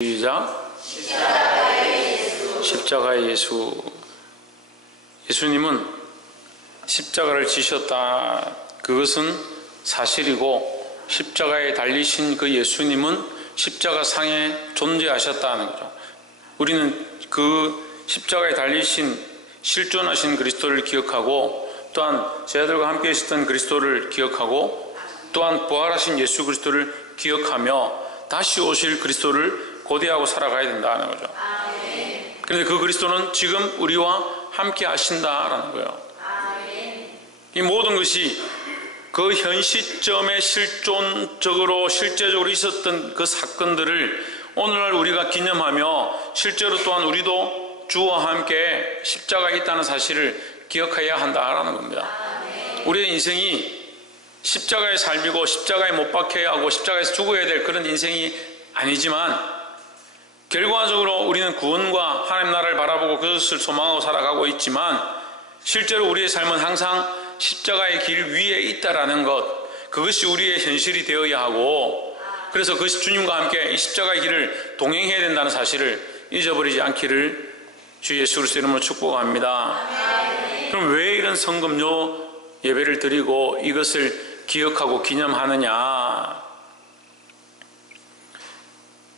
시작. 십자가의 예수. 예수님은 십자가를 지셨다. 그것은 사실이고, 십자가에 달리신 그 예수님은 십자가 상에 존재하셨다는 거죠. 우리는 그 십자가에 달리신 실존하신 그리스도를 기억하고, 또한 제 아들과 함께 있었던 그리스도를 기억하고, 또한 부활하신 예수 그리스도를 기억하며 다시 오실 그리스도를 고대하고 살아가야 된다는 거죠. 그런데 그 그리스도는 지금 우리와 함께 하신다라는 거예요. 이 모든 것이 그 현 시점에 실존적으로 실제적으로 있었던 그 사건들을 오늘날 우리가 기념하며, 실제로 또한 우리도 주와 함께 십자가에 있다는 사실을 기억해야 한다라는 겁니다. 우리의 인생이 십자가의 삶이고, 십자가에 못 박혀야 하고, 십자가에서 죽어야 될 그런 인생이 아니지만, 결과적으로 우리는 구원과 하나님 나라를 바라보고 그것을 소망하고 살아가고 있지만, 실제로 우리의 삶은 항상 십자가의 길 위에 있다라는 것, 그것이 우리의 현실이 되어야 하고, 그래서 그것이 주님과 함께 이 십자가의 길을 동행해야 된다는 사실을 잊어버리지 않기를 주 예수 그리스도 이름으로 축복합니다. 그럼 왜 이런 성금요 예배를 드리고 이것을 기억하고 기념하느냐?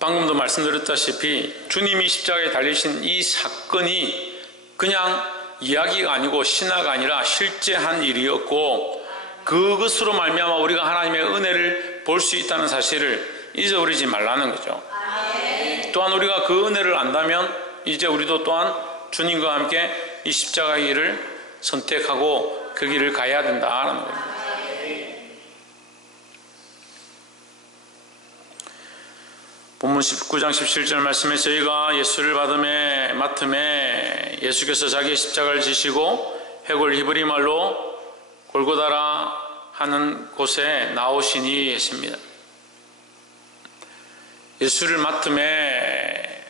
방금도 말씀드렸다시피 주님이 십자가에 달리신 이 사건이 그냥 이야기가 아니고 신화가 아니라 실제한 일이었고, 그것으로 말미암아 우리가 하나님의 은혜를 볼 수 있다는 사실을 잊어버리지 말라는 거죠. 또한 우리가 그 은혜를 안다면 이제 우리도 또한 주님과 함께 이 십자가의 길을 선택하고 그 길을 가야 된다는 겁니다. 본문 19장 17절 말씀에 저희가 예수를 맡음에 예수께서 자기의 십자가를 지시고 해골 히브리 말로 골고다라 하는 곳에 나오시니 했습니다. 예수를 맡음에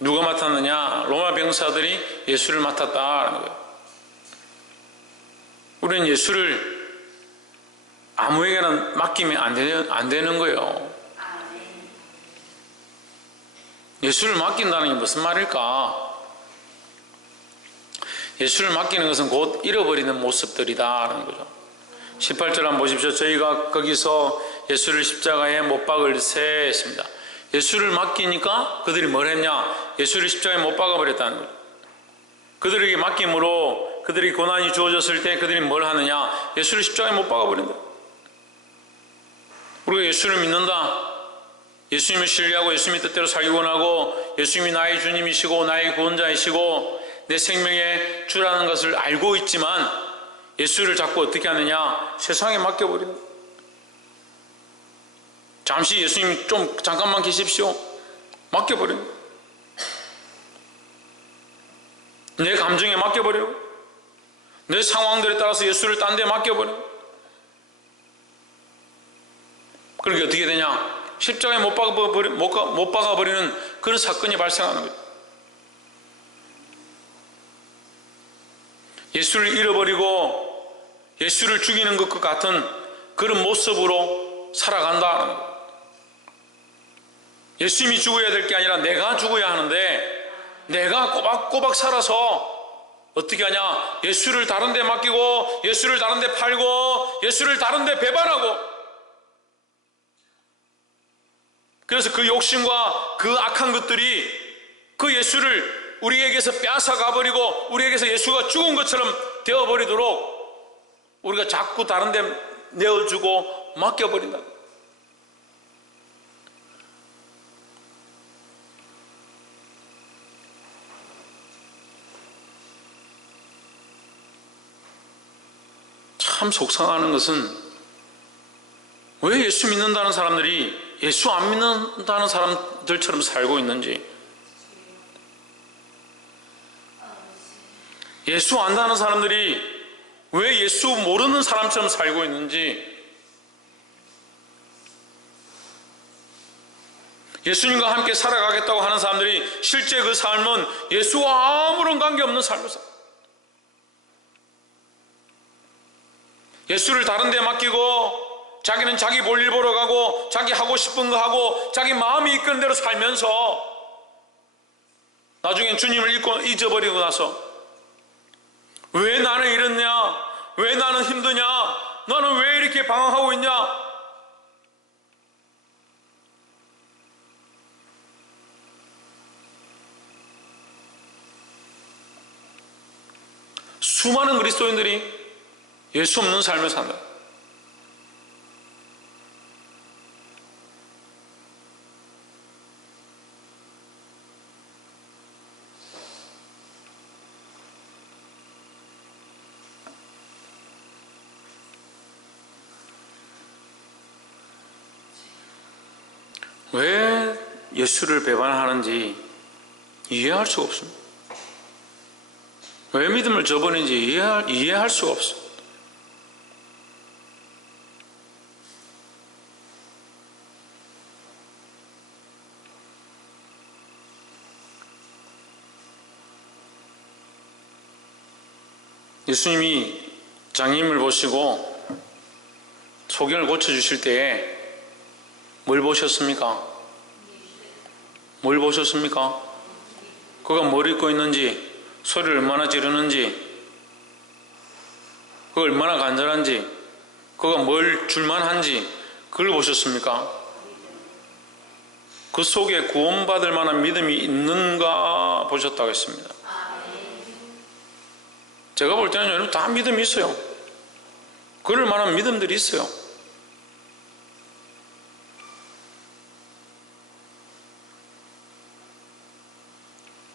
누가 맡았느냐? 로마 병사들이 예수를 맡았다는 거예요. 우리는 예수를 아무에게나 맡기면 안 되는 거예요. 예수를 맡긴다는 게 무슨 말일까? 예수를 맡기는 것은 곧 잃어버리는 모습들이다라는 거죠. 18절 한번 보십시오. 저희가 거기서 예수를 십자가에 못 박을세 했습니다. 예수를 맡기니까 그들이 뭘 했냐? 예수를 십자가에 못 박아버렸다는 거죠. 그들에게 맡김으로 그들이 고난이 주어졌을 때 그들이 뭘 하느냐? 예수를 십자가에 못 박아버린다. 우리가 예수를 믿는다, 예수님을 신뢰하고 예수님의 뜻대로 살기 원하고, 예수님이 나의 주님이시고 나의 구원자이시고 내 생명의 주라는 것을 알고 있지만, 예수를 자꾸 어떻게 하느냐? 세상에 맡겨버린다. 잠시 예수님 좀 잠깐만 계십시오. 맡겨버린다. 내 감정에 맡겨버리고, 내 상황들에 따라서 예수를 딴 데 맡겨버리고, 그렇게 어떻게 되냐? 십자가에 못 박아버리는 그런 사건이 발생하는 거예요. 예수를 잃어버리고 예수를 죽이는 것과 같은 그런 모습으로 살아간다는 거예요. 예수님이 죽어야 될 게 아니라 내가 죽어야 하는데, 내가 꼬박꼬박 살아서 어떻게 하냐? 예수를 다른 데 맡기고, 예수를 다른 데 팔고, 예수를 다른 데 배반하고, 그래서 그 욕심과 그 악한 것들이 그 예수를 우리에게서 빼앗아 가버리고, 우리에게서 예수가 죽은 것처럼 되어버리도록 우리가 자꾸 다른 데 내어주고 맡겨버린다. 참 속상하는 것은, 왜 예수 믿는다는 사람들이 예수 안 믿는다는 사람들처럼 살고 있는지, 예수 안다는 사람들이 왜 예수 모르는 사람처럼 살고 있는지, 예수님과 함께 살아가겠다고 하는 사람들이 실제 그 삶은 예수와 아무런 관계없는 삶을 살아요. 예수를 다른 데 맡기고 자기는 자기 볼일 보러 가고 자기 하고 싶은 거 하고 자기 마음이 이끄는 대로 살면서 나중엔 주님을 잊어버리고 나서 왜 나는 이렇냐? 왜 나는 힘드냐? 나는 왜 이렇게 방황하고 있냐? 수많은 그리스도인들이 예수 없는 삶을 산다. 왜 예수를 배반하는지 이해할 수가 없습니다. 왜 믿음을 저버리는지 이해할 수가 없어. 예수님이 장님을 보시고 소경을 고쳐주실 때에 뭘 보셨습니까? 뭘 보셨습니까? 그가 뭘 입고 있는지, 소리를 얼마나 지르는지, 그가 얼마나 간절한지, 그가 뭘 줄만한지 그걸 보셨습니까? 그 속에 구원받을 만한 믿음이 있는가 보셨다고 했습니다. 제가 볼 때는 여러분 다 믿음이 있어요. 그럴 만한 믿음들이 있어요.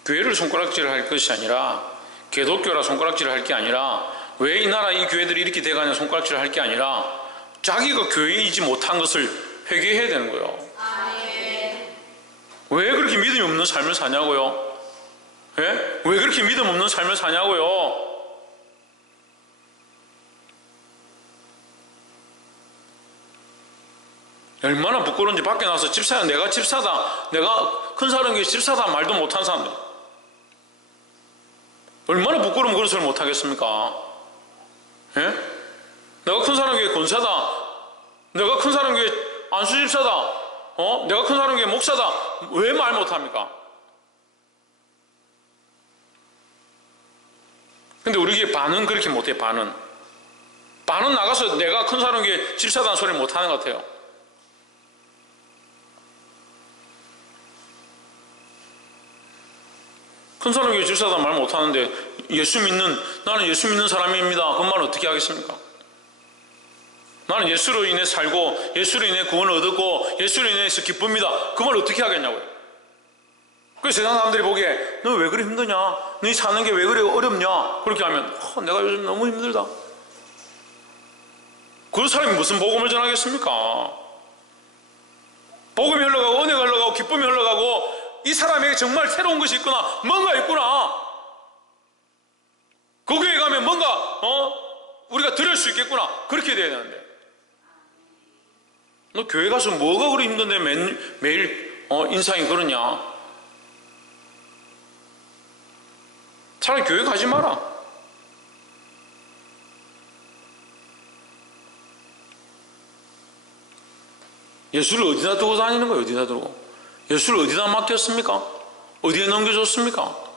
교회를 손가락질을 할 것이 아니라, 기독교라 손가락질을 할 게 아니라, 왜 이 나라 이 교회들이 이렇게 돼가냐 손가락질을 할 게 아니라 자기가 교인이지 못한 것을 회개해야 되는 거예요. 왜 그렇게 믿음이 없는 삶을 사냐고요? 예? 왜 그렇게 믿음 없는 삶을 사냐고요? 얼마나 부끄러운지 밖에 나와서 집사야, 내가 집사다, 내가 큰 사람에게 집사다 말도 못한 사람들, 얼마나 부끄러우면 그런 소리 못하겠습니까? 예? 내가 큰 사람에게 권사다, 내가 큰 사람에게 안수집사다, 내가 큰 사람에게 목사다, 왜 말 못합니까? 근데 우리 반은 그렇게 못해. 반은 나가서 내가 큰 사람에게 집사다는 소리를 못하는 것 같아요. 큰 사람에게 집사다 말 못하는데 나는 예수 믿는 사람입니다, 그 말 어떻게 하겠습니까? 나는 예수로 인해 살고 예수로 인해 구원을 얻었고 예수로 인해서 기쁩니다, 그 말 어떻게 하겠냐고요. 그래서 세상 사람들이 보기에 너 왜 그래 힘드냐, 너 사는 게 왜 그래 어렵냐, 그렇게 하면 내가 요즘 너무 힘들다. 그런 사람이 무슨 복음을 전하겠습니까? 복음이 흘러가고 은혜가 흘러가고 기쁨이 흘러가고 이 사람에게 정말 새로운 것이 있구나, 뭔가 있구나, 거기에 가면 뭔가 우리가 들을 수 있겠구나, 그렇게 돼야 되는데, 너 교회 가서 뭐가 그리 힘든데 매일 인상이 그러냐? 차라리 교회 가지 마라. 예수를 어디다 두고 다니는 거예요? 어디다 두고? 예수를 어디다 맡겼습니까? 어디에 넘겨줬습니까?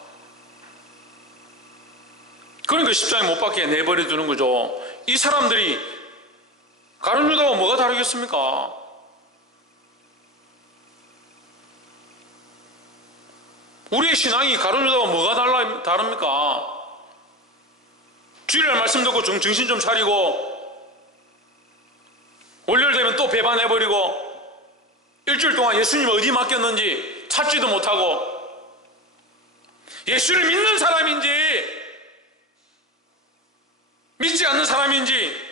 그러니까 십자가에 못 박게 내버려 두는 거죠. 이 사람들이 가룟 유다와 뭐가 다르겠습니까? 우리의 신앙이 가룟 유다와 뭐가 다릅니까? 주일날 말씀 듣고 정신 좀 차리고 월요일 되면 또 배반해버리고 일주일 동안 예수님 어디 맡겼는지 찾지도 못하고, 예수를 믿는 사람인지 믿지 않는 사람인지,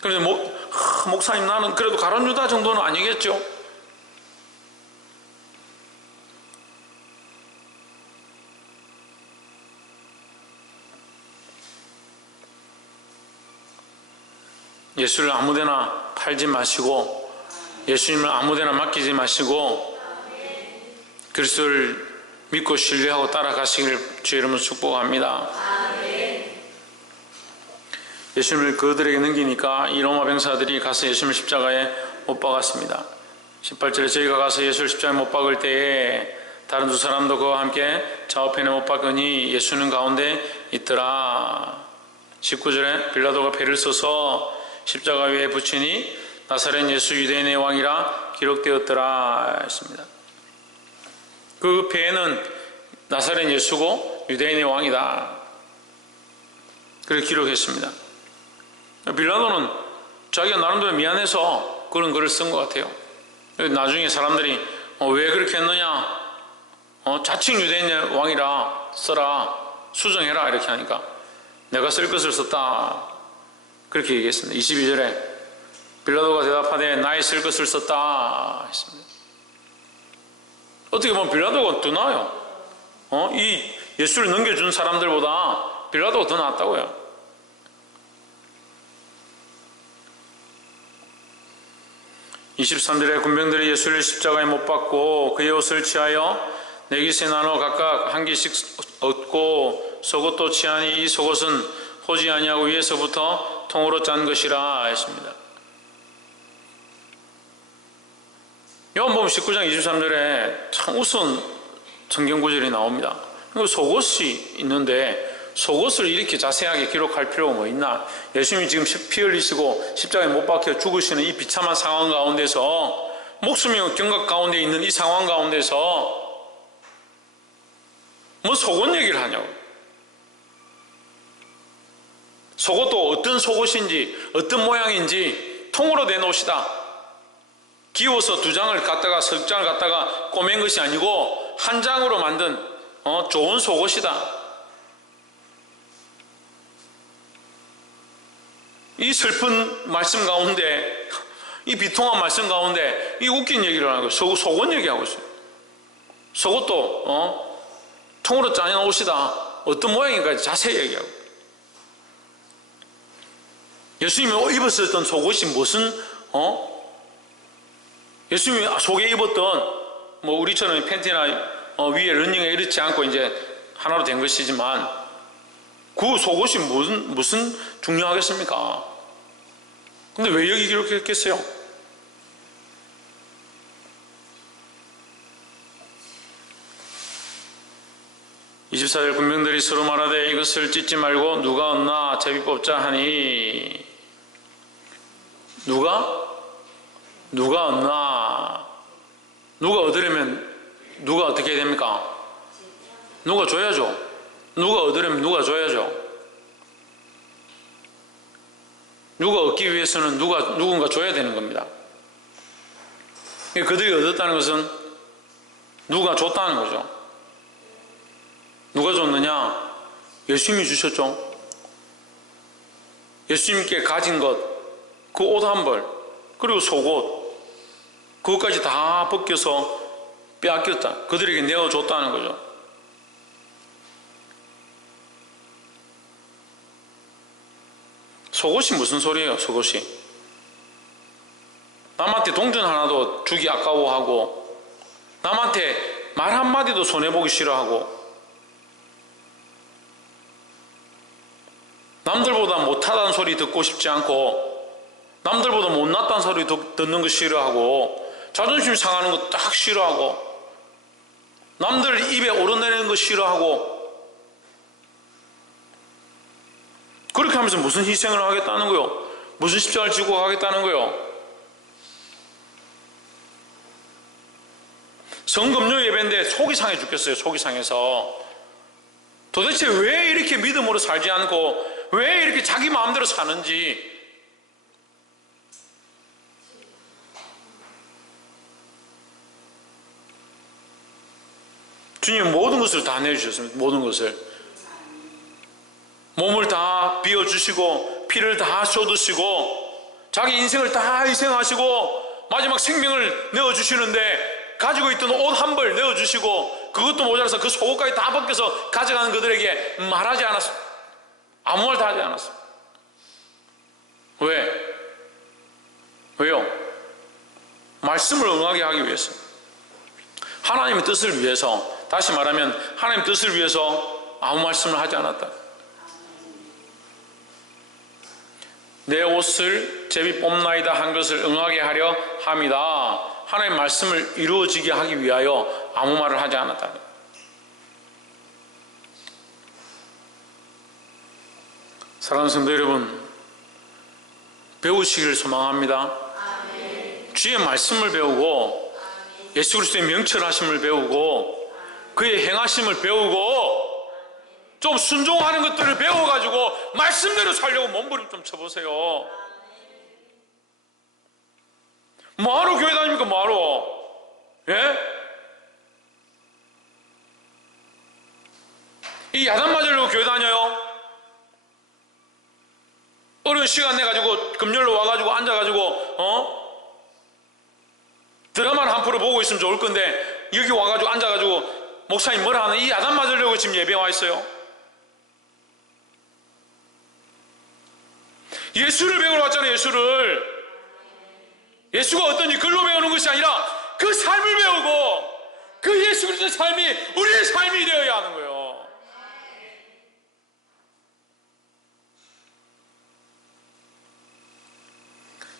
그런데 목사님 나는 그래도 가룟 유다 정도는 아니겠죠? 예수를 아무데나 팔지 마시고 예수님을 아무데나 맡기지 마시고 그리스도를 믿고 신뢰하고 따라가시기를 주의 이름으로 축복합니다. 예수님을 그들에게 넘기니까 이 로마 병사들이 가서 예수님을 십자가에 못 박았습니다. 18절에 저희가 가서 예수를 십자가에 못 박을 때에 다른 두 사람도 그와 함께 좌우편에 못 박으니 예수는 가운데 있더라. 19절에 빌라도가 배를 써서 십자가 위에 붙이니 나사렛 예수 유대인의 왕이라 기록되었더라 했습니다. 그 배에는 나사렛 예수고 유대인의 왕이다 그렇게 기록했습니다. 빌라도는 자기가 나름대로 미안해서 그런 글을 쓴 것 같아요. 나중에 사람들이 왜 그렇게 했느냐, 자칭 유대인의 왕이라 써라, 수정해라 이렇게 하니까 내가 쓸 것을 썼다 그렇게 얘기했습니다. 22절에 빌라도가 대답하되 나의 쓸 것을 썼다 했습니다. 어떻게 보면 빌라도가 더 나아요. 이 예수를 넘겨준 사람들보다 빌라도가 더 낫다고요. 23절에 군병들이 예수를 십자가에 못 박고 그의 옷을 취하여 네 깃에 나눠 각각 한 깃씩 얻고 속옷도 취하니 이 속옷은 호지 아니하고 위에서부터 통으로 짠 것이라 했습니다. 요한복음 19장 23절에 참 우스운 성경구절이 나옵니다. 속옷이 있는데 속옷을 이렇게 자세하게 기록할 필요가 뭐 있나? 예수님이 지금 피 흘리시고 십자가에 못 박혀 죽으시는 이 비참한 상황 가운데서, 목숨이 경각 가운데 있는 이 상황 가운데서 뭐 속옷 얘기를 하냐고. 속옷도 어떤 속옷인지 어떤 모양인지 통으로 된 옷이다. 기워서 두 장을 갖다가 석 장을 갖다가 꼬맨 것이 아니고 한 장으로 만든 좋은 속옷이다. 이 슬픈 말씀 가운데, 이 비통한 말씀 가운데 이 웃긴 얘기를 하는 거예요. 속옷 얘기하고 있어요. 속옷도 통으로 짜낸 옷이다. 어떤 모양인가 자세히 얘기하고. 예수님이 입었었던 속옷이 무슨 예수님이 속에 입었던 뭐 우리처럼 팬티나 위에 러닝에 이렇지 않고 이제 하나로 된 것이지만 그 속옷이 무슨 중요하겠습니까? 근데 왜 여기 기록했겠어요? (24절) 군병들이 서로 말하되 이것을 찢지 말고 누가 얻나 제비 뽑자 하니, 누가 얻나, 누가 얻으려면 누가 어떻게 됩니까? 누가 줘야죠. 누가 얻으려면 누가 줘야죠. 누가 얻기 위해서는 누군가 줘야 되는 겁니다. 그들이 얻었다는 것은 누가 줬다는 거죠. 누가 줬느냐? 예수님이 주셨죠. 예수님께 가진 것, 그 옷 한 벌, 그리고 속옷, 그것까지 다 벗겨서 빼앗겼다. 그들에게 내어줬다는 거죠. 속옷이 무슨 소리예요? 속옷이 남한테 동전 하나도 주기 아까워하고, 남한테 말 한마디도 손해보기 싫어하고, 남들보다 못하다는 소리 듣고 싶지 않고, 남들보다 못났다는 소리 듣는 거 싫어하고, 자존심 상하는 거 딱 싫어하고, 남들 입에 오르내리는 거 싫어하고, 그렇게 하면서 무슨 희생을 하겠다는 거요? 무슨 십자가를 지고 가겠다는 거요? 성금요 예배인데 속이 상해 죽겠어요. 속이 상해서. 도대체 왜 이렇게 믿음으로 살지 않고 왜 이렇게 자기 마음대로 사는지. 주님 모든 것을 다 내주셨습니다. 모든 것을. 몸을 다 비워주시고 피를 다 쏟으시고 자기 인생을 다 희생하시고 마지막 생명을 내어주시는데, 가지고 있던 옷 한 벌 내어주시고 그것도 모자라서 그 속옷까지 다 벗겨서 가져가는 그들에게 말하지 않았습니다. 아무 말 다 하지 않았습니다. 왜요? 말씀을 응하게 하기 위해서, 하나님의 뜻을 위해서. 다시 말하면 하나님의 뜻을 위해서 아무 말씀을 하지 않았다. 내 옷을 제비 뽑나이다 한 것을 응하게 하려 함이다. 하나님의 말씀을 이루어지게 하기 위하여 아무 말을 하지 않았다. 사랑하는 성도 여러분, 배우시기를 소망합니다. 주의 말씀을 배우고 예수 그리스도의 명철하심을 배우고 그의 행하심을 배우고 좀 순종하는 것들을 배워가지고 말씀대로 살려고 몸부림 좀 쳐보세요. 뭐하러 교회 다닙니까? 뭐하러? 예? 이 야단 맞으려고 교회 다녀요? 어려운 시간 내가지고 금요일로 와가지고 앉아가지고 드라마를 한 프로 보고 있으면 좋을 건데 여기 와가지고 앉아가지고 목사님 뭐라 하는 이 야단 맞으려고 지금 예배에 와 있어요? 예수를 배우러 왔잖아요. 예수가 어떤지 글로 배우는 것이 아니라 그 삶을 배우고 그 예수 그리스도의 삶이 우리의 삶이 되어야 하는 거예요.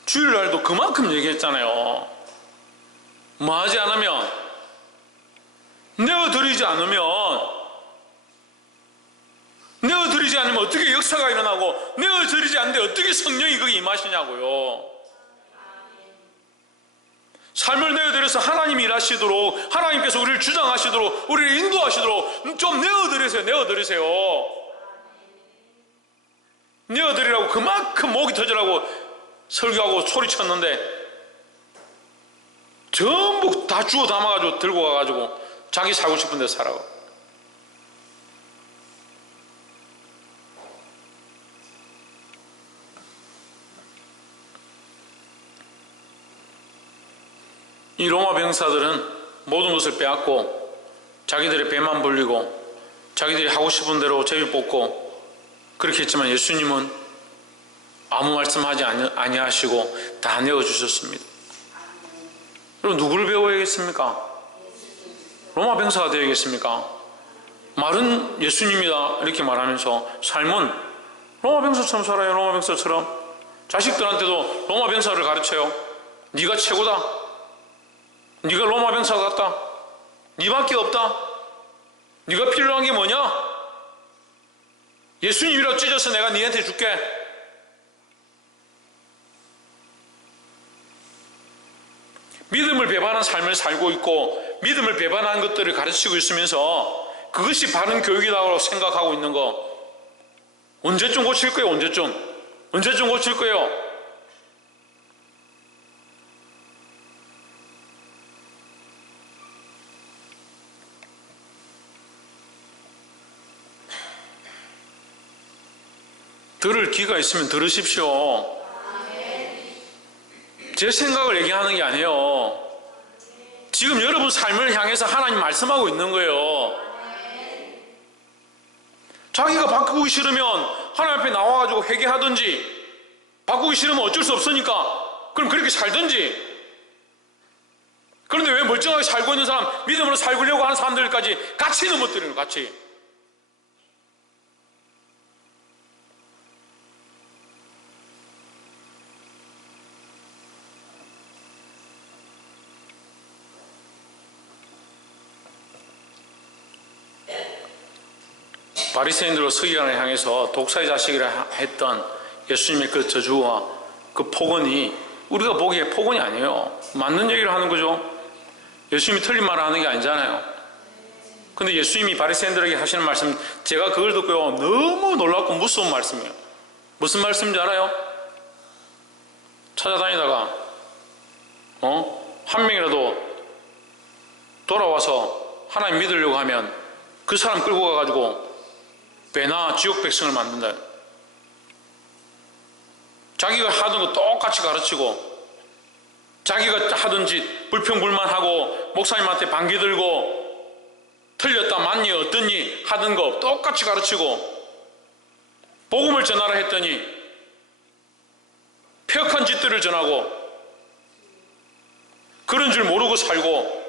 주일날도 그만큼 얘기했잖아요. 뭐 하지 않으면, 내어드리지 않으면 어떻게 역사가 일어나고, 내어드리지 않는데 어떻게 성령이 거기 임하시냐고요. 삶을 내어드려서 하나님이 일하시도록, 하나님께서 우리를 주장하시도록, 우리를 인도하시도록 좀 내어드리세요. 내어드리라고 그만큼 목이 터지라고 설교하고 소리쳤는데 전부 다 주워 담아가지고 들고 가가지고 자기 살고 싶은 데 살아가고. 이 로마 병사들은 모든 것을 빼앗고 자기들의 배만 불리고 자기들이 하고 싶은 대로 제비 뽑고 그렇게 했지만 예수님은 아무 말씀하지 아니하시고 다 내어주셨습니다. 그럼 누구를 배워야겠습니까? 로마 병사가 되어야겠습니까? 말은 예수님이다 이렇게 말하면서 삶은 로마 병사처럼 살아요. 로마 병사처럼 자식들한테도 로마 병사를 가르쳐요. 네가 최고다. 네가 로마 병사 같다. 네밖에 없다. 네가 필요한 게 뭐냐? 예수님이라고 찢어서 내가 네한테 줄게. 믿음을 배반한 삶을 살고 있고 믿음을 배반한 것들을 가르치고 있으면서 그것이 바른 교육이라고 생각하고 있는 거 언제쯤 고칠 거예요? 언제쯤 고칠 거예요? 들을 귀가 있으면 들으십시오. 제 생각을 얘기하는 게 아니에요. 지금 여러분 삶을 향해서 하나님 말씀하고 있는 거예요. 자기가 바꾸기 싫으면 하나님 앞에 나와가지고 회개하든지, 바꾸기 싫으면 어쩔 수 없으니까 그럼 그렇게 살든지. 그런데 왜 멀쩡하게 살고 있는 사람, 믿음으로 살려고 하는 사람들까지 같이 넘어뜨리는 거예요. 같이. 바리새인들로 서기관을 향해서 독사의 자식이라 했던 예수님의 그 저주와 그 폭언이 우리가 보기에 폭언이 아니에요. 맞는 얘기를 하는 거죠. 예수님이 틀린 말을 하는 게 아니잖아요. 근데 예수님이 바리새인들에게 하시는 말씀, 제가 그걸 듣고요 너무 놀랍고 무서운 말씀이에요. 무슨 말씀인지 알아요? 찾아다니다가 한 명이라도 돌아와서 하나님 믿으려고 하면 그 사람 끌고 가가지고 배나 지옥 백성을 만든다. 자기가 하던 거 똑같이 가르치고 자기가 하던 짓 불평불만하고 목사님한테 반기 들고 틀렸다 맞니 어떠니 하던 거 똑같이 가르치고 복음을 전하라 했더니 폐역한 짓들을 전하고 그런 줄 모르고 살고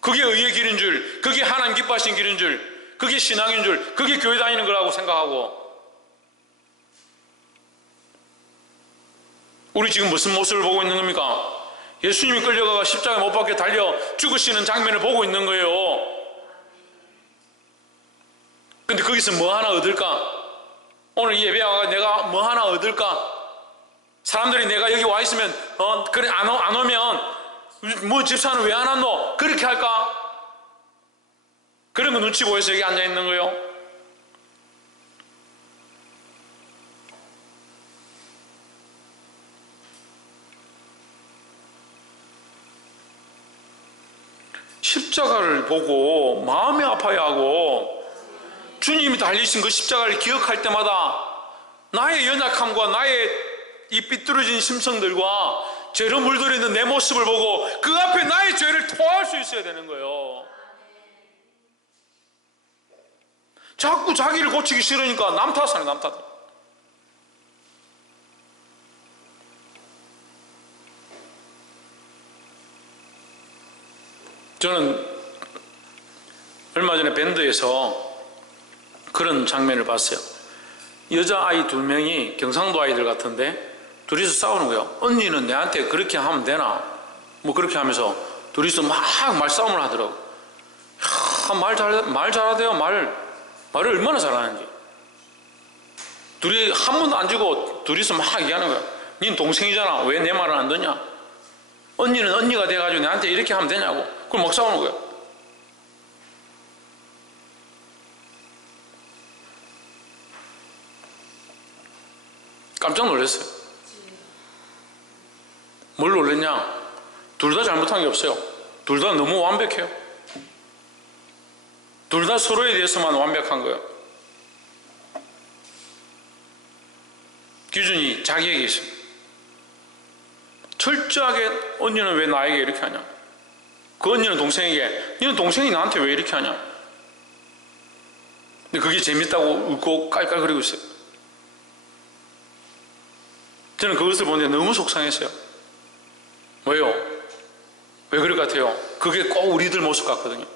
그게 의의 길인 줄, 그게 하나님 기뻐하신 길인 줄, 그게 신앙인 줄, 그게 교회 다니는 거라고 생각하고 우리 지금 무슨 모습을 보고 있는 겁니까? 예수님이 끌려가가 십자가에 못 박혀 달려 죽으시는 장면을 보고 있는 거예요. 근데 거기서 뭐 하나 얻을까? 오늘 이 예배에 와가 내가 뭐 하나 얻을까? 사람들이 내가 여기 와 있으면 그래 안 오면 뭐 집사는 왜 안 왔노? 그렇게 할까? 그런 거 눈치 보여서 여기 앉아 있는 거예요. 십자가를 보고 마음이 아파야 하고 주님이 달리신 그 십자가를 기억할 때마다 나의 연약함과 나의 이 삐뚤어진 심성들과 죄로 물들어 있는 내 모습을 보고 그 앞에 나의 죄를 토할 수 있어야 되는 거예요. 자꾸 자기를 고치기 싫으니까 남 탓하네, 남 탓. 저는 얼마 전에 밴드에서 그런 장면을 봤어요. 여자아이 2명이 경상도 아이들 같은데 둘이서 싸우는 거예요. 언니는 내한테 그렇게 하면 되나? 뭐 그렇게 하면서 둘이서 막 말싸움을 하더라고. 말 잘하대요. 말을 얼마나 잘하는지. 둘이 한 번도 안 주고 둘이서 막 얘기하는 거야. 닌 동생이잖아. 왜 내 말을 안 듣냐? 언니는 언니가 돼가지고 내한테 이렇게 하면 되냐고. 그걸 막 싸우는 거야. 깜짝 놀랐어요. 뭘 놀랐냐? 둘 다 잘못한 게 없어요. 둘 다 너무 완벽해요. 둘 다 서로에 대해서만 완벽한 거예요. 기준이 자기에게 있어요. 철저하게 언니는 왜 나에게 이렇게 하냐? 그 언니는 동생에게 너는 동생이 나한테 왜 이렇게 하냐? 근데 그게 재밌다고 웃고 깔깔거리고 있어요. 저는 그것을 보는데 너무 속상했어요. 왜요? 왜 그럴 것 같아요? 그게 꼭 우리들 모습 같거든요.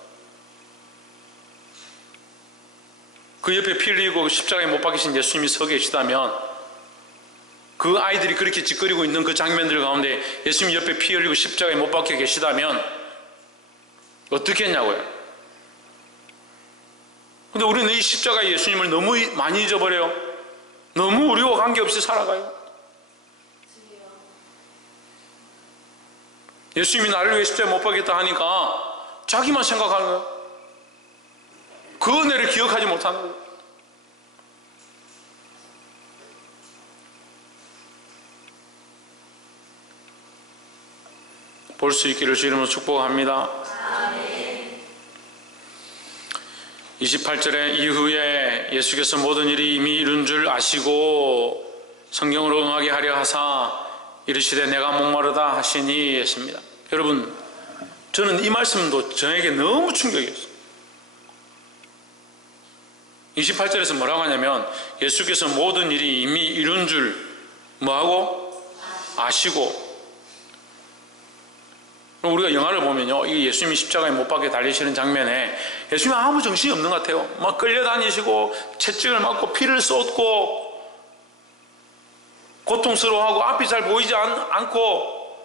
그 옆에 피 흘리고 십자가에 못 박히신 예수님이 서 계시다면 그 아이들이 그렇게 짓거리고 있는 그 장면들 가운데 예수님 옆에 피 흘리고 십자가에 못 박혀 계시다면 어떻게 했냐고요? 근데 우리는 이 십자가의 예수님을 너무 많이 잊어버려요. 너무 우리와 관계없이 살아가요. 예수님이 나를 위해 십자가에 못 박혔다 하니까 자기만 생각하는 거예요. 그 은혜를 기억하지 못하는 거예요. 볼 수 있기를 주 이름으로 축복합니다. 아멘. 28절에 이후에 예수께서 모든 일이 이미 이룬 줄 아시고 성경으로 응하게 하려 하사 이르시되 내가 목마르다 하시니 했습니다. 여러분, 저는 이 말씀도 저에게 너무 충격이었어요. 28절에서 뭐라고 하냐면 예수께서 모든 일이 이미 이룬 줄 뭐하고? 아시고. 우리가 영화를 보면요, 이 예수님이 십자가에 못 박혀 달리시는 장면에 예수님이 아무 정신이 없는 것 같아요. 막 끌려다니시고 채찍을 맞고 피를 쏟고 고통스러워하고 앞이 잘 보이지 않고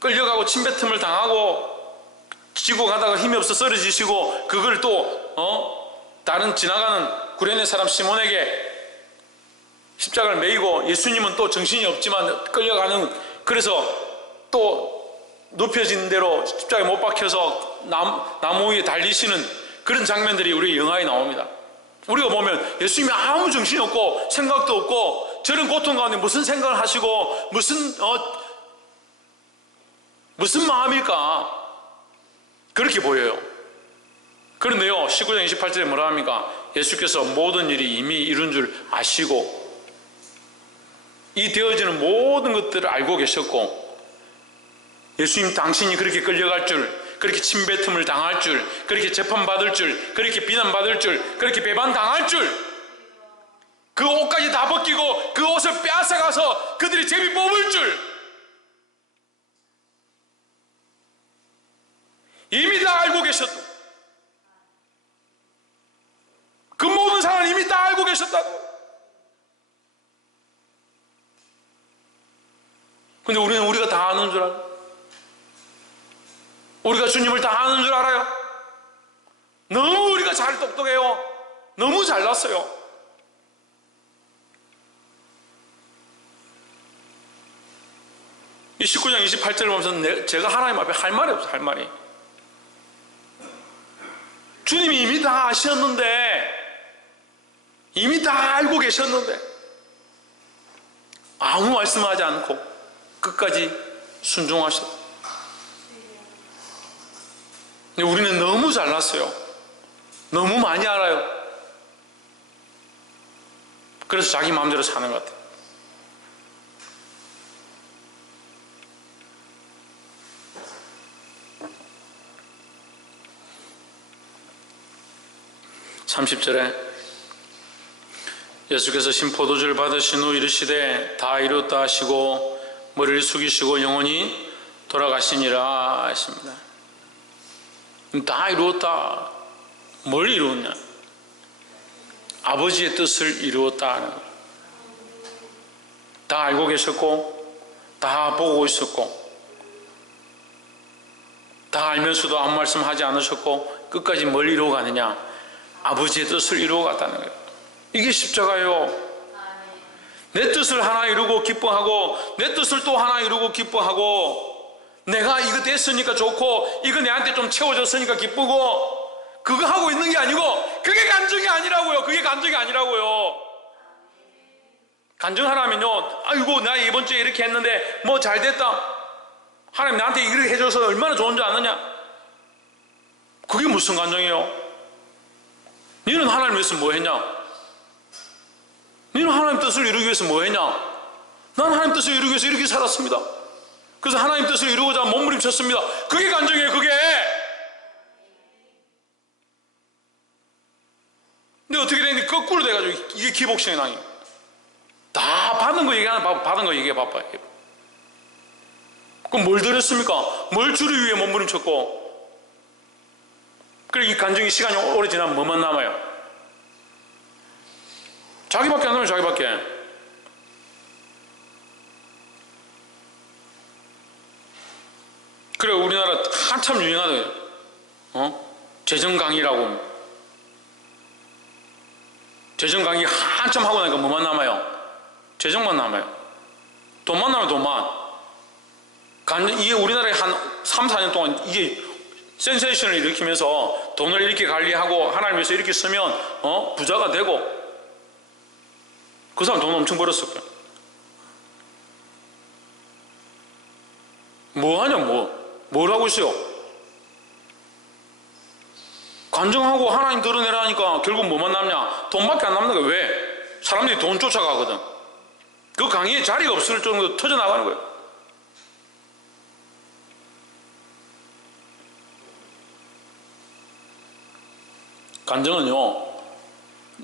끌려가고 침뱉음을 당하고 지고 가다가 힘이 없어 쓰러지시고 그걸 또 다른 지나가는 구레네 사람 시몬에게 십자가를 메이고 예수님은 또 정신이 없지만 끌려가는, 그래서 또 눕혀진 대로 십자가에 못 박혀서 나무 위에 달리시는 그런 장면들이 우리 영화에 나옵니다. 우리가 보면 예수님이 아무 정신이 없고 생각도 없고 저런 고통 가운데 무슨 생각을 하시고 무슨 마음일까 그렇게 보여요. 그런데요, 19장 28절에 뭐라 합니까? 예수께서 모든 일이 이미 이룬 줄 아시고 이 되어지는 모든 것들을 알고 계셨고 예수님 당신이 그렇게 끌려갈 줄, 그렇게 침뱉음을 당할 줄, 그렇게 재판받을 줄, 그렇게 비난받을 줄, 그렇게 배반당할 줄, 그 옷까지 다 벗기고 그 옷을 빼앗아가서 그들이 제비 뽑을 줄 이미 다 알고 계셨다. 그 모든 상황을 이미 다 알고 계셨다고. 근데 우리는 우리가 다 아는 줄 알아요. 우리가 주님을 다 아는 줄 알아요. 너무 우리가 잘 똑똑해요. 너무 잘났어요. 이 19장 28절을 보면서 제가 하나님 앞에 할 말이 없어요. 할 말이. 주님이 이미 다 아셨는데, 이미 다 알고 계셨는데 아무 말씀하지 않고 끝까지 순종하셨어요. 근데 우리는 너무 잘났어요. 너무 많이 알아요. 그래서 자기 마음대로 사는 것 같아요. (30절에) 예수께서 신포도주를 받으신 후 이르시되 다 이루었다 하시고 머리를 숙이시고 영원히 돌아가시니라 하십니다. 다 이루었다. 뭘 이루었냐? 아버지의 뜻을 이루었다 하는 거예요. 다 알고 계셨고 다 보고 있었고 다 알면서도 아무 말씀하지 않으셨고 끝까지 뭘 이루어 가느냐? 아버지의 뜻을 이루어 갔다는 거예요. 이게 십자가예요. 내 뜻을 하나 이루고 기뻐하고 내 뜻을 또 하나 이루고 기뻐하고 내가 이거 됐으니까 좋고 이거 내한테 좀 채워졌으니까 기쁘고 그거 하고 있는 게 아니고 그게 간증이 아니라고요. 그게 간증이 아니라고요. 간증하라면요, 아이고 나 이번 주에 이렇게 했는데 뭐 잘 됐다, 하나님 나한테 이렇게 해줘서 얼마나 좋은 줄 아느냐. 그게 무슨 간증이에요? 너는 하나님 위해서 뭐 했냐? 너는 하나님 뜻을 이루기 위해서 뭐 했냐? 난 하나님 뜻을 이루기 위해서 이렇게 살았습니다. 그래서 하나님 뜻을 이루고자 몸부림쳤습니다. 그게 간증이에요. 그게. 근데 어떻게 되니? 거꾸로 돼가지고 이게 기복신앙이에요. 다 받은 거 얘기하나? 받은 거 얘기해 봐봐요. 그럼 뭘 드렸습니까? 뭘 주를 위해 몸부림쳤고, 그래 이 간증이 시간이 오래 지나면 뭐만 남아요? 자기밖에 안 남아요. 자기밖에. 그래 우리나라 한참 유행하더라고요. 재정 강의라고. 재정 강의 한참 하고 나니까 뭐만 남아요? 재정만 남아요. 돈만 남아요. 돈만. 이게 우리나라에 한 3, 4년 동안 이게 센세이션을 일으키면서 돈을 이렇게 관리하고 하나님 위해서 이렇게 쓰면 부자가 되고, 그 사람 돈 엄청 벌었을 거예요. 뭐 하냐 뭘 하고 있어요? 간증하고 하나님 드러내라니까 결국 뭐만 남냐? 돈밖에 안 남는 거예요. 왜? 사람들이 돈 쫓아가거든. 그 강의에 자리가 없을 정도로 터져나가는 거예요. 간증은요,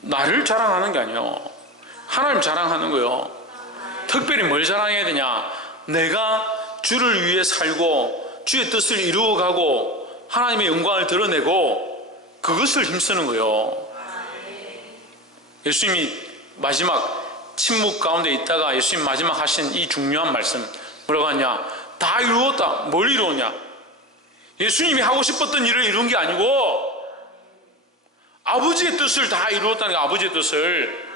나를 자랑하는 게 아니에요. 하나님 자랑하는 거예요. 특별히 뭘 자랑해야 되냐? 내가 주를 위해 살고 주의 뜻을 이루어가고 하나님의 영광을 드러내고 그것을 힘쓰는 거예요. 예수님이 마지막 침묵 가운데 있다가 예수님 마지막 하신 이 중요한 말씀 뭐라고 하냐? 다 이루었다. 뭘 이루었냐? 예수님이 하고 싶었던 일을 이룬 게 아니고 아버지의 뜻을 다 이루었다는 거예요. 아버지의 뜻을.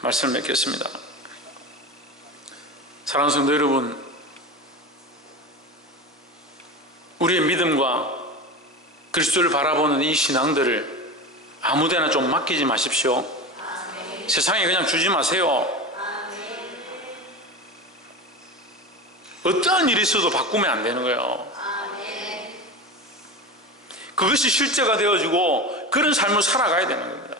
말씀을 맺겠습니다. 사랑하는 성도 여러분, 우리의 믿음과 그리스도를 바라보는 이 신앙들을 아무데나 좀 맡기지 마십시오. 세상에 그냥 주지 마세요. 어떠한 일이 있어도 바꾸면 안 되는 거예요. 그것이 실제가 되어지고 그런 삶을 살아가야 되는 겁니다.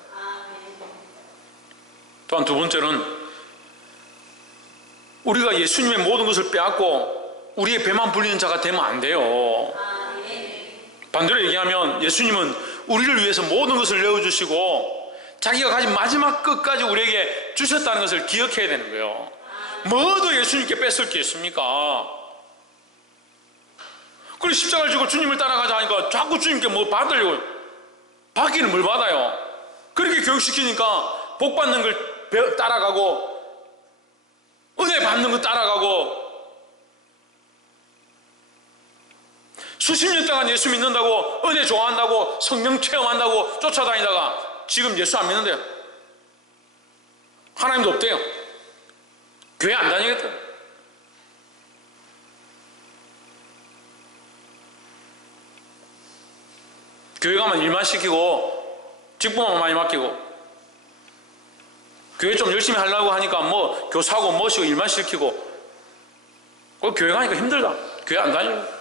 또한 두 번째는 우리가 예수님의 모든 것을 빼앗고 우리의 배만 불리는 자가 되면 안 돼요. 반대로 얘기하면 예수님은 우리를 위해서 모든 것을 내어주시고 자기가 가진 마지막 끝까지 우리에게 주셨다는 것을 기억해야 되는 거예요. 뭐도 예수님께 뺏을 게 있습니까? 그리고 십자가를 지고 주님을 따라가자 하니까 자꾸 주님께 뭐 받으려고. 받기는 뭘 받아요? 그렇게 교육시키니까 복 받는 걸 따라가고 은혜 받는 거 따라가고 수십 년 동안 예수 믿는다고 은혜 좋아한다고 성령 체험한다고 쫓아다니다가 지금 예수 안 믿는데요. 하나님도 없대요. 교회 안 다니겠다. 교회 가면 일만 시키고 직분만 많이 맡기고 교회 좀 열심히 하려고 하니까 뭐 교사고 뭐시고 일만 시키고 교회 가니까 힘들다. 교회 안 다니고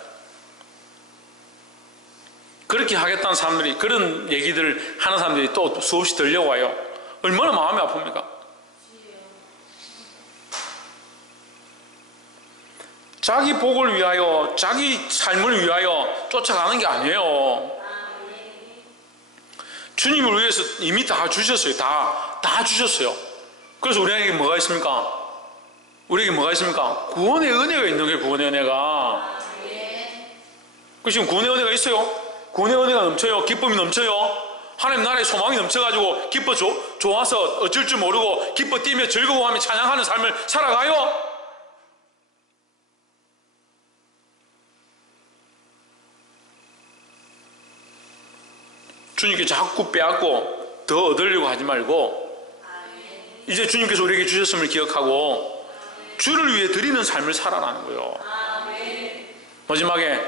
그렇게 하겠다는 사람들이 그런 얘기들을 하는 사람들이 또 수없이 들려와요. 얼마나 마음이 아픕니까? 자기 복을 위하여 자기 삶을 위하여 쫓아가는 게 아니에요. 주님을 위해서 이미 다 주셨어요. 다 주셨어요. 그래서 우리에게 뭐가 있습니까? 우리에게 뭐가 있습니까? 구원의 은혜가 있는 거예요. 구원의 은혜가. 그 지금 구원의 은혜가 있어요. 구원의 은혜가 넘쳐요. 기쁨이 넘쳐요. 하나님 나라의 소망이 넘쳐가지고 기뻐 좋아서 어쩔 줄 모르고 기뻐 뛰며 즐거워하며 찬양하는 삶을 살아가요. 주님께 자꾸 빼앗고 더 얻으려고 하지 말고 이제 주님께서 우리에게 주셨음을 기억하고 주를 위해 드리는 삶을 살아가는 거예요. 마지막에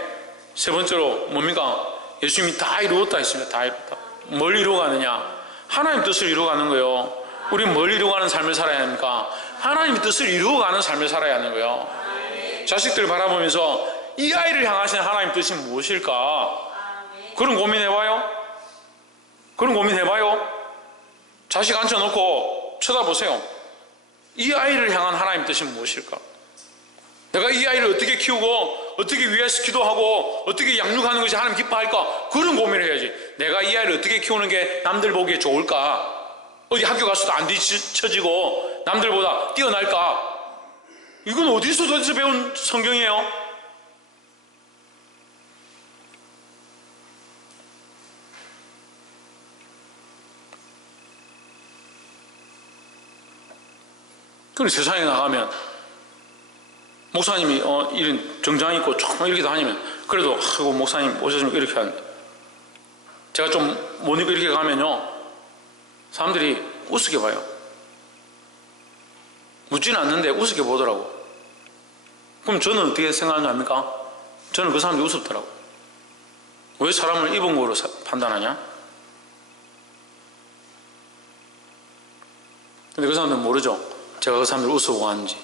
세 번째로 뭡니까? 예수님이 다 이루었다 했습니다. 다 이루었다. 뭘 이루어가느냐? 하나님 뜻을 이루어가는 거예요. 우리는 뭘 이루어가는 삶을 살아야 합니까? 하나님의 뜻을 이루어가는 삶을 살아야 하는 거예요. 자식들을 바라보면서 이 아이를 향하신 하나님 뜻이 무엇일까? 그런 고민해봐요. 그런 고민해봐요. 자식 앉혀놓고 쳐다보세요. 이 아이를 향한 하나님 뜻이 무엇일까? 내가 이 아이를 어떻게 키우고 어떻게 위해서 기도하고 어떻게 양육하는 것이 하나님 기뻐할까? 그런 고민을 해야지. 내가 이 아이를 어떻게 키우는 게 남들 보기에 좋을까? 어디 학교 가서도 안 뒤처지고 남들보다 뛰어날까? 이건 어디서 도대체 배운 성경이에요? 그리고 세상에 나가면 목사님이 이런 정장 입고 조금 이렇게 다니면 그래도 아이고 목사님 오셨으면 이렇게 하는데 제가 좀 못 입고 이렇게 가면요 사람들이 우습게 봐요. 묻지는 않는데 우습게 보더라고. 그럼 저는 어떻게 생각하는지 압니까? 저는 그 사람들이 우습더라고. 왜 사람을 입은 거로 판단하냐? 근데 그 사람들은 모르죠. 제가 그 사람들을 우스워 하는지.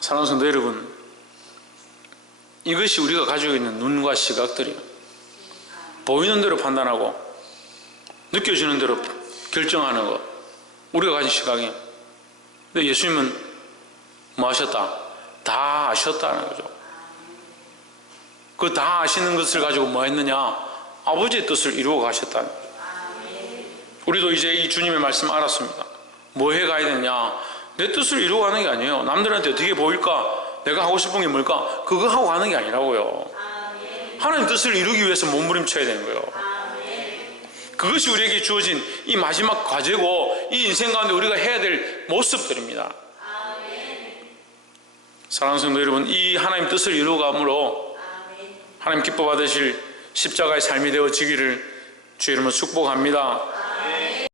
사랑하는 성도 여러분, 이것이 우리가 가지고 있는 눈과 시각들이에요. 보이는 대로 판단하고 느껴지는 대로 결정하는 것, 우리가 가진 시각이에요. 근데 예수님은 뭐 하셨다? 다 아셨다는 거죠. 그 다 아시는 것을 가지고 뭐 했느냐? 아버지의 뜻을 이루어 가셨다는 거죠. 우리도 이제 이 주님의 말씀 알았습니다. 뭐 해 가야 되냐? 내 뜻을 이루어 가는 게 아니에요. 남들한테 어떻게 보일까? 내가 하고 싶은 게 뭘까? 그거 하고 가는 게 아니라고요. 하나님 뜻을 이루기 위해서 몸부림쳐야 되는 거예요. 그것이 우리에게 주어진 이 마지막 과제고 이 인생 가운데 우리가 해야 될 모습들입니다. 사랑하는 성도 여러분, 이 하나님 뜻을 이루어감으로 하나님 기뻐 받으실 십자가의 삶이 되어지기를 주의 이름으로 축복합니다.